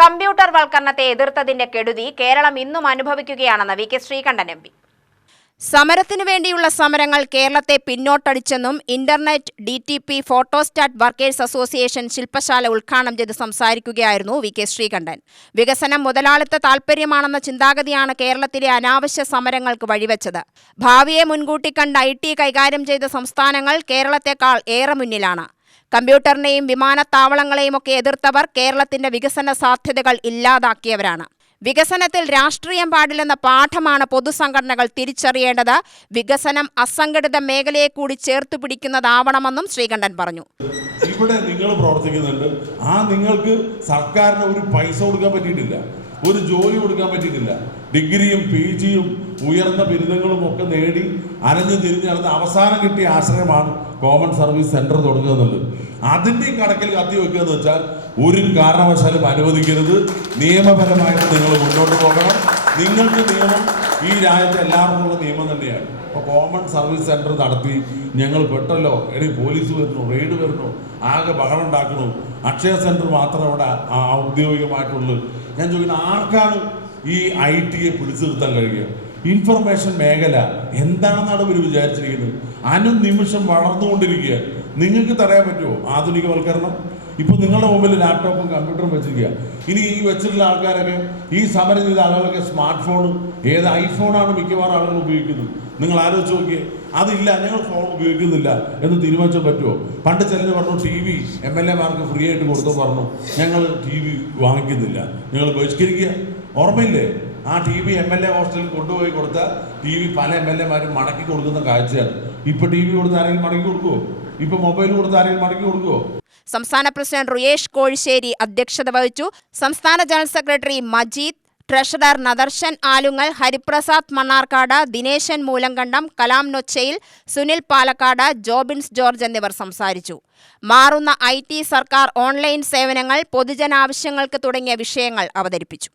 Computer വൽക്കരണത്തെ എതിർത്തതിന്റെ കെടുതി കേരളം ഇന്നും അനുഭവിക്കുകയാണെന്ന് വി കെ ശ്രീകണ്ഠൻ എം പി. സമരത്തിനു വേണ്ടിയുള്ള സമരങ്ങൾ കേരളത്തെ പിന്നോട്ടടിച്ചെന്നും internet DTP photostat workers association ശില്പശാല ഉദ്ഘാടനം ചെയ്ത് സംസാരിക്കുകയായിരുന്നു വി കെ ശ്രീകണ്ഠൻ. വികസനം മുതലാളിത്ത താൽപര്യമാണെന്ന ചിന്താഗതിയാണ് കേരളത്തിലെ അനാവശ്യ സമരങ്ങൾക്ക് വഴിവെച്ചത്. ഭാവിയെ മുൻകൂട്ടി കണ്ട് IT കൈകാര്യം ചെയ്ത സംസ്ഥാനങ്ങൾ കേരളത്തെക്കാൾ ഏറെ മുന്നിലാണ്. കമ്പ്യൂട്ടറിനെയും വിമാനത്താവളങ്ങളെയും ഒക്കെ എതിർത്തവർ കേരളത്തിന്റെ വികസന സാധ്യതകൾ ഇല്ലാതാക്കിയവരാണ്. വികസനത്തിൽ രാഷ്ട്രീയം പാടില്ലെന്ന പാഠമാണ് പൊതുസംഘടനകൾ തിരിച്ചറിയേണ്ടത്. വികസനം അസംഘടിത മേഖലയെ കൂടി ചേർത്ത് പിടിക്കുന്നതാവണമെന്നും ശ്രീകണ്ഠൻ പറഞ്ഞു. ഇവിടെ നിങ്ങൾ പ്രവർത്തിക്കുന്നുണ്ട്, നിങ്ങൾക്ക് സർക്കാരിന് ഒരു പൈസ കൊടുക്കാൻ പറ്റിയിട്ടില്ല, ഒരു ജോലി കൊടുക്കാൻ പറ്റിയിട്ടില്ല. ഡിഗ്രിയും PGയും ഉയർന്ന ബിരുദങ്ങളും ഒക്കെ നേടി അലഞ്ഞു തിരിഞ്ഞ് നടന്ന അവസാനം കിട്ടിയ ആശ്രയമാണ് കോമൺ സർവീസ് സെന്റർ തുടങ്ങുക എന്നുള്ളത്. അതിൻ്റെ കടക്കൽ കത്തി വെക്കുക എന്ന് വെച്ചാൽ ഒരു കാരണവശാലും അനുവദിക്കരുത്. നിയമപരമായിട്ട് നിങ്ങൾ മുന്നോട്ട് പോകണം. നിങ്ങൾക്ക് നിയമം ഈ രാജ്യത്തെ എല്ലാവർക്കും ഉള്ള നിയമം തന്നെയാണ്. അപ്പോൾ കോമൺ സർവീസ് സെന്റർ നടത്തി ഞങ്ങൾ പെട്ടല്ലോ, പോലീസ് വരുന്നു, റെയ്ഡ് വരുന്നു, ആകെ ബഹളം ഉണ്ടാക്കുന്നു. അക്ഷയ സെന്റർ മാത്രം അവിടെ ഔദ്യോഗികമായിട്ടുള്ളൂ. ഞാൻ ചോദിക്കുന്നത്, ആർക്കാണ് ഈ ITയെ പിടിച്ചു നിർത്താൻ കഴിയുക? ഇൻഫർമേഷൻ മേഖല എന്താണെന്നാണ് ഇവർ വിചാരിച്ചിരിക്കുന്നത്? അനുനിമിഷം വളർന്നുകൊണ്ടിരിക്കുക. നിങ്ങൾക്ക് തടയാൻ പറ്റുമോ ആധുനികവൽക്കരണം? ഇപ്പോൾ നിങ്ങളുടെ മുമ്പിൽ ലാപ്ടോപ്പും കമ്പ്യൂട്ടറും വെച്ചിരിക്കുക. ഇനി ഈ വെച്ചിട്ടുള്ള ആൾക്കാരൊക്കെ, ഈ സമരം ചെയ്ത ആളുകളൊക്കെ സ്മാർട്ട് ഫോൺ, ഏത് ഐഫോണാണ് മിക്കവാറും ആളുകൾ ഉപയോഗിക്കുന്നത്? നിങ്ങൾ ആലോചിച്ച് നോക്കിയേ. അതില്ല, ഞങ്ങൾ ഫോൺ ഉപയോഗിക്കുന്നില്ല എന്ന് തീരുമാനിച്ചാൽ പറ്റുമോ? പണ്ട് ചിലർ പറഞ്ഞു TV MLA മാർക്ക് ഫ്രീ ആയിട്ട് കൊടുത്തു പറഞ്ഞു, ഞങ്ങൾ TV വാങ്ങിക്കുന്നില്ല, ഞങ്ങൾ ബഹിഷ്കരിക്കുക. ഓർമ്മയില്ലേ? ആ TV MLA ഹോസ്റ്റലിൽ കൊണ്ടുപോയി കൊടുത്താൽ TV പല MLA മാരും മടക്കി കൊടുക്കുന്ന കാഴ്ചയാണ്. ഇപ്പം TV കൊടുത്ത് ആരെങ്കിലും മടക്കി കൊടുക്കുമോ? ഇപ്പം മൊബൈൽ കൊടുത്ത് ആരെങ്കിലും മടക്കി കൊടുക്കുമോ? സംസ്ഥാന പ്രസിഡന്റ് റുയേഷ് കോഴിശ്ശേരി അധ്യക്ഷത വഹിച്ചു. സംസ്ഥാന general secretary Majeed, treasurer Nadarshan Alungal, Hariprasad Mannarkkad, Dineshan Moolankandam, Kalam Nochayil, Sunil Palakkad, Jobins George എന്നിവർ സംസാരിച്ചു. മാറുന്ന IT, സർക്കാർ ഓൺലൈൻ സേവനങ്ങൾ, പൊതുജനാവശ്യങ്ങൾക്ക് തുടങ്ങിയ വിഷയങ്ങൾ അവതരിപ്പിച്ചു.